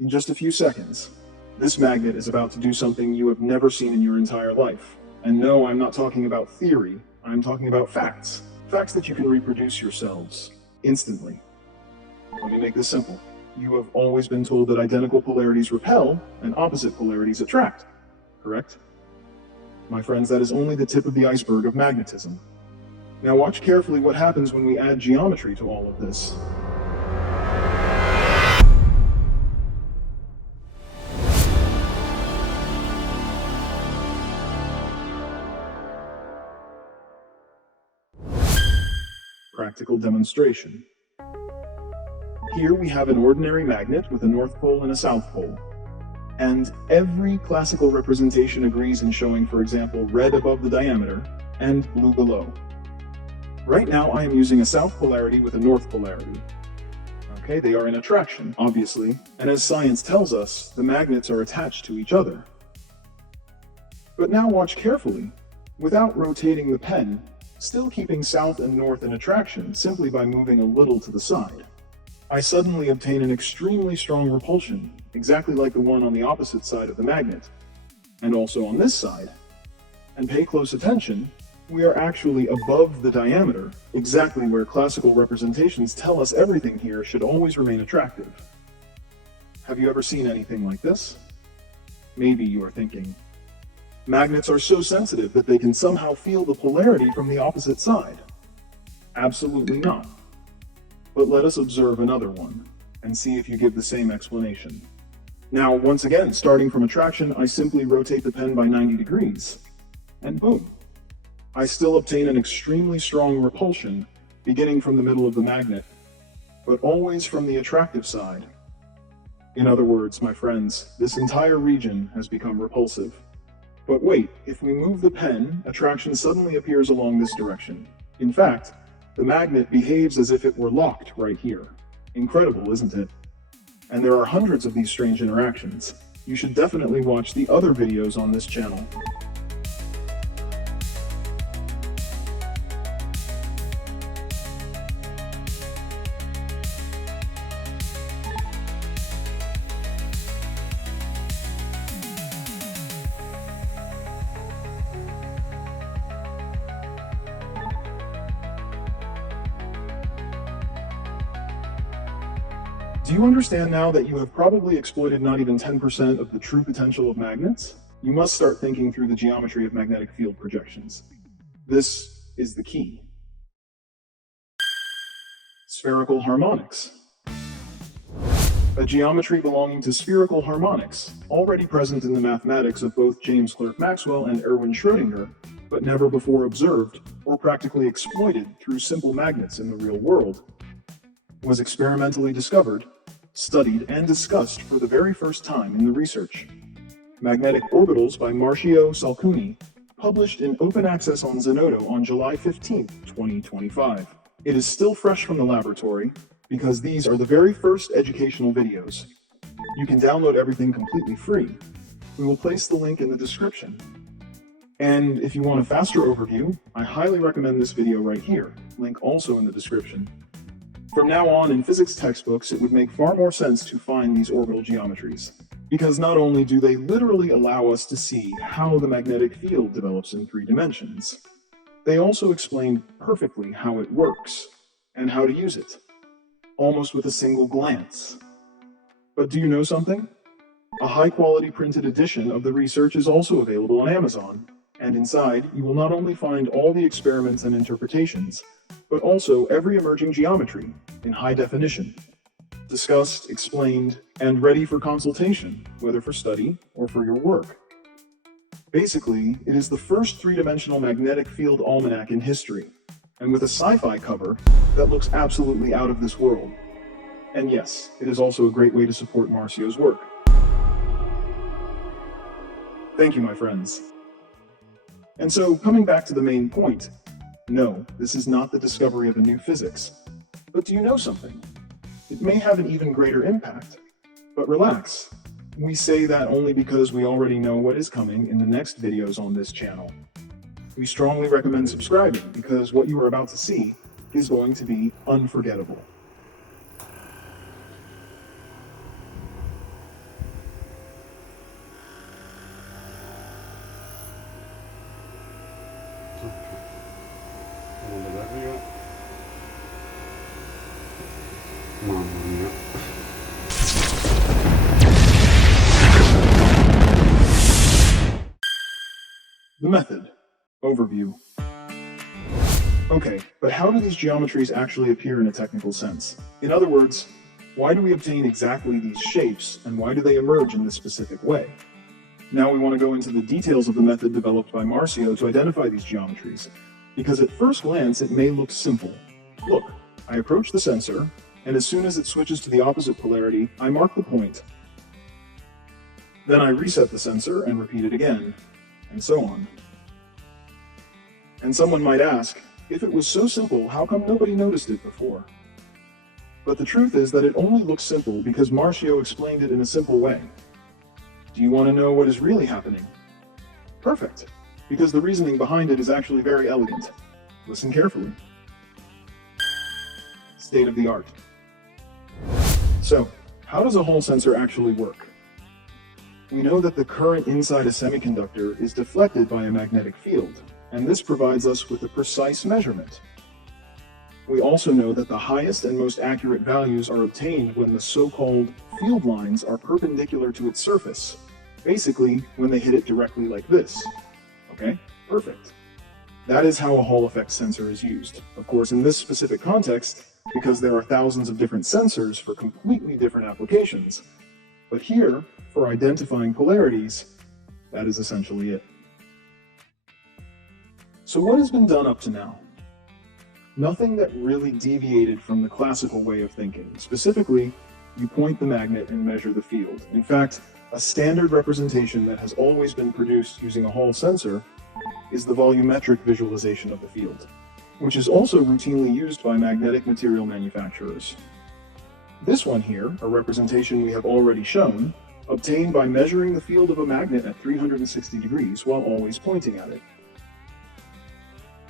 in just a few seconds. This magnet is about to do something you have never seen in your entire life. And no, I'm not talking about theory, I'm talking about facts. Facts that you can reproduce yourselves instantly. Let me make this simple. You have always been told that identical polarities repel and opposite polarities attract, correct? My friends, that is only the tip of the iceberg of magnetism. Now watch carefully what happens when we add geometry to all of this. Practical demonstration. Here we have an ordinary magnet with a north pole and a south pole. And every classical representation agrees in showing, for example, red above the diameter and blue below. Right now I am using a south polarity with a north polarity. Okay, they are in attraction, obviously, and as science tells us, the magnets are attached to each other. But now watch carefully. Without rotating the pen, still keeping south and north in attraction simply by moving a little to the side, I suddenly obtain an extremely strong repulsion, exactly like the one on the opposite side of the magnet, and also on this side. And pay close attention, we are actually above the diameter, exactly where classical representations tell us everything here should always remain attractive. Have you ever seen anything like this? Maybe you are thinking, magnets are so sensitive that they can somehow feel the polarity from the opposite side. Absolutely not. But let us observe another one, and see if you give the same explanation. Now, once again, starting from attraction, I simply rotate the pen by 90 degrees, and boom. I still obtain an extremely strong repulsion, beginning from the middle of the magnet, but always from the attractive side. In other words, my friends, this entire region has become repulsive. But wait, if we move the pen, attraction suddenly appears along this direction. In fact, the magnet behaves as if it were locked right here. Incredible, isn't it? And there are hundreds of these strange interactions. You should definitely watch the other videos on this channel. Do you understand now that you have probably exploited not even 10% of the true potential of magnets? You must start thinking through the geometry of magnetic field projections. This is the key. Spherical harmonics. A geometry belonging to spherical harmonics, already present in the mathematics of both James Clerk Maxwell and Erwin Schrödinger, but never before observed or practically exploited through simple magnets in the real world, was experimentally discovered, studied, and discussed for the very first time in the research. Magnetic Orbitals by Marsio Salcuni, published in open access on Zenodo on July 15, 2025. It is still fresh from the laboratory, because these are the very first educational videos. You can download everything completely free. We will place the link in the description. And if you want a faster overview, I highly recommend this video right here, link also in the description. From now on, in physics textbooks, it would make far more sense to find these orbital geometries, because not only do they literally allow us to see how the magnetic field develops in 3 dimensions, they also explain perfectly how it works, and how to use it, almost with a single glance. But do you know something? A high-quality printed edition of the research is also available on Amazon, and inside you will not only find all the experiments and interpretations, but also every emerging geometry in high definition, discussed, explained, and ready for consultation, whether for study or for your work. Basically, it is the first 3-dimensional magnetic field almanac in history, and with a sci-fi cover that looks absolutely out of this world. And yes, it is also a great way to support Marcio's work. Thank you, my friends. And so, coming back to the main point, no, this is not the discovery of a new physics. But do you know something? It may have an even greater impact. But relax. We say that only because we already know what is coming in the next videos on this channel. We strongly recommend subscribing because what you are about to see is going to be unforgettable. method. Overview. Okay, but how do these geometries actually appear in a technical sense? In other words, why do we obtain exactly these shapes, and why do they emerge in this specific way? Now we want to go into the details of the method developed by Marsio to identify these geometries, because at first glance it may look simple. Look, I approach the sensor, and as soon as it switches to the opposite polarity, I mark the point. Then I reset the sensor and repeat it again, and so on. And someone might ask, if it was so simple, how come nobody noticed it before? But the truth is that it only looks simple because Marsio explained it in a simple way. Do you want to know what is really happening? Perfect, because the reasoning behind it is actually very elegant. Listen carefully. State of the art. So, how does a Hall sensor actually work? We know that the current inside a semiconductor is deflected by a magnetic field, and this provides us with a precise measurement. We also know that the highest and most accurate values are obtained when the so-called field lines are perpendicular to its surface, basically when they hit it directly like this. Okay, perfect. That is how a Hall effect sensor is used. Of course, in this specific context, because there are thousands of different sensors for completely different applications. But here, for identifying polarities, that is essentially it. So what has been done up to now? Nothing that really deviated from the classical way of thinking. Specifically, you point the magnet and measure the field. In fact, a standard representation that has always been produced using a Hall sensor is the volumetric visualization of the field, which is also routinely used by magnetic material manufacturers. This one here, a representation we have already shown, obtained by measuring the field of a magnet at 360 degrees while always pointing at it.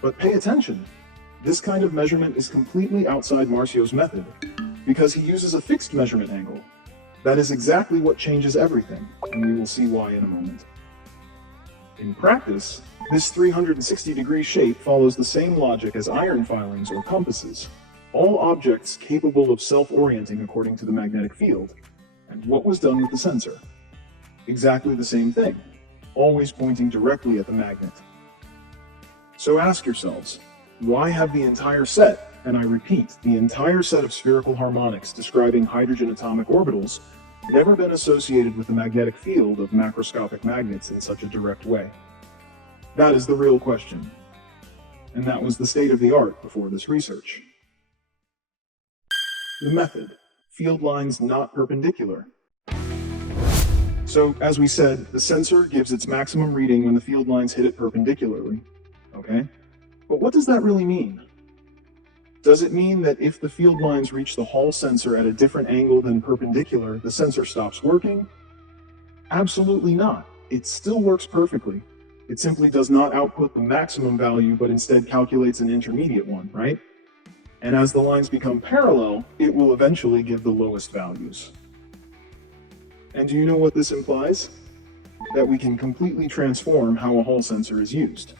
But pay attention, this kind of measurement is completely outside Marsio's method, because he uses a fixed measurement angle. That is exactly what changes everything, and we will see why in a moment. In practice, this 360-degree shape follows the same logic as iron filings or compasses, all objects capable of self-orienting according to the magnetic field. And what was done with the sensor? Exactly the same thing, always pointing directly at the magnet. So ask yourselves, why have the entire set, and I repeat, the entire set of spherical harmonics describing hydrogen atomic orbitals, never been associated with the magnetic field of macroscopic magnets in such a direct way? That is the real question. And that was the state of the art before this research. The method. Field lines not perpendicular. So, as we said, the sensor gives its maximum reading when the field lines hit it perpendicularly. Okay? But what does that really mean? Does it mean that if the field lines reach the Hall sensor at a different angle than perpendicular, the sensor stops working? Absolutely not. It still works perfectly. It simply does not output the maximum value, but instead calculates an intermediate one, right? And as the lines become parallel, it will eventually give the lowest values. And do you know what this implies? That we can completely transform how a Hall sensor is used.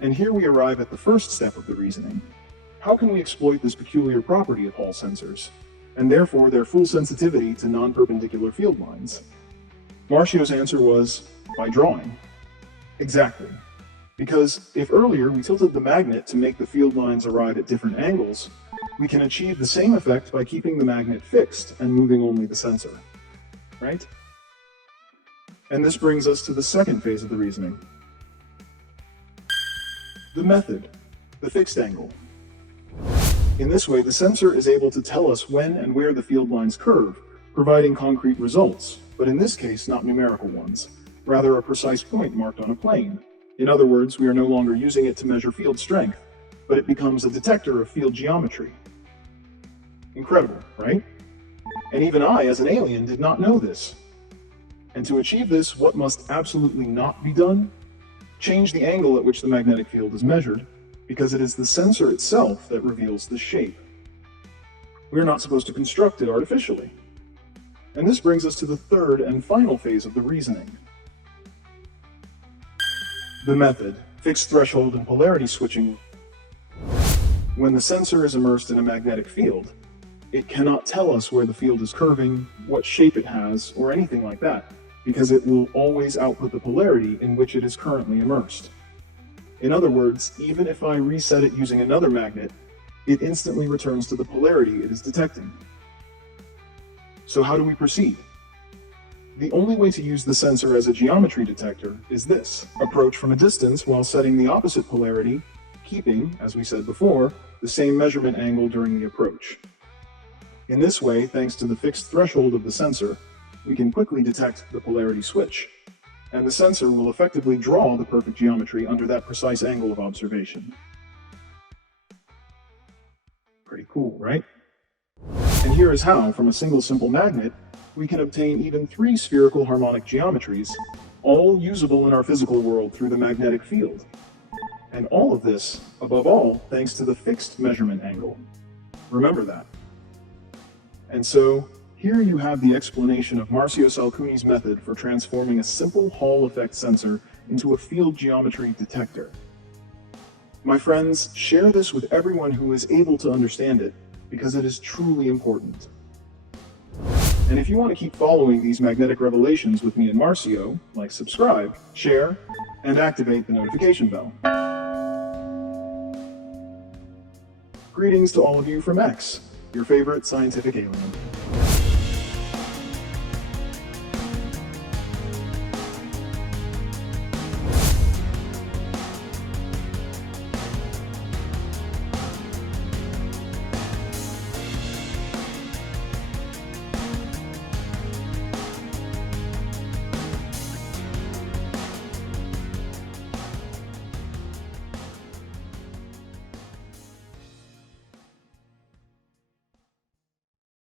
And here we arrive at the first step of the reasoning. How can we exploit this peculiar property of Hall sensors, and therefore their full sensitivity to non-perpendicular field lines? Marsio's answer was, by drawing. Exactly. Because if earlier we tilted the magnet to make the field lines arrive at different angles, we can achieve the same effect by keeping the magnet fixed and moving only the sensor. Right? And this brings us to the second phase of the reasoning. The method, the fixed angle. In this way, the sensor is able to tell us when and where the field lines curve, providing concrete results, but in this case, not numerical ones, rather a precise point marked on a plane. In other words, we are no longer using it to measure field strength, but it becomes a detector of field geometry. Incredible, right? And even I, as an alien, did not know this. And to achieve this, what must absolutely not be done? Change the angle at which the magnetic field is measured, because it is the sensor itself that reveals the shape. We are not supposed to construct it artificially. And this brings us to the third and final phase of the reasoning. The method, fixed threshold and polarity switching. When the sensor is immersed in a magnetic field, it cannot tell us where the field is curving, what shape it has, or anything like that. because it will always output the polarity in which it is currently immersed. In other words, even if I reset it using another magnet, it instantly returns to the polarity it is detecting. So how do we proceed? The only way to use the sensor as a geometry detector is this: approach from a distance while setting the opposite polarity, keeping, as we said before, the same measurement angle during the approach. In this way, thanks to the fixed threshold of the sensor, we can quickly detect the polarity switch, and the sensor will effectively draw the perfect geometry under that precise angle of observation. Pretty cool, right? And here is how, from a single simple magnet, we can obtain even 3 spherical harmonic geometries, all usable in our physical world through the magnetic field. And all of this, above all, thanks to the fixed measurement angle. Remember that. And so, here you have the explanation of Marsio Salcuni's method for transforming a simple Hall effect sensor into a field geometry detector. My friends, share this with everyone who is able to understand it, because it is truly important. And if you want to keep following these magnetic revelations with me and Marsio, like, subscribe, share, and activate the notification bell. Greetings to all of you from X, your favorite scientific alien.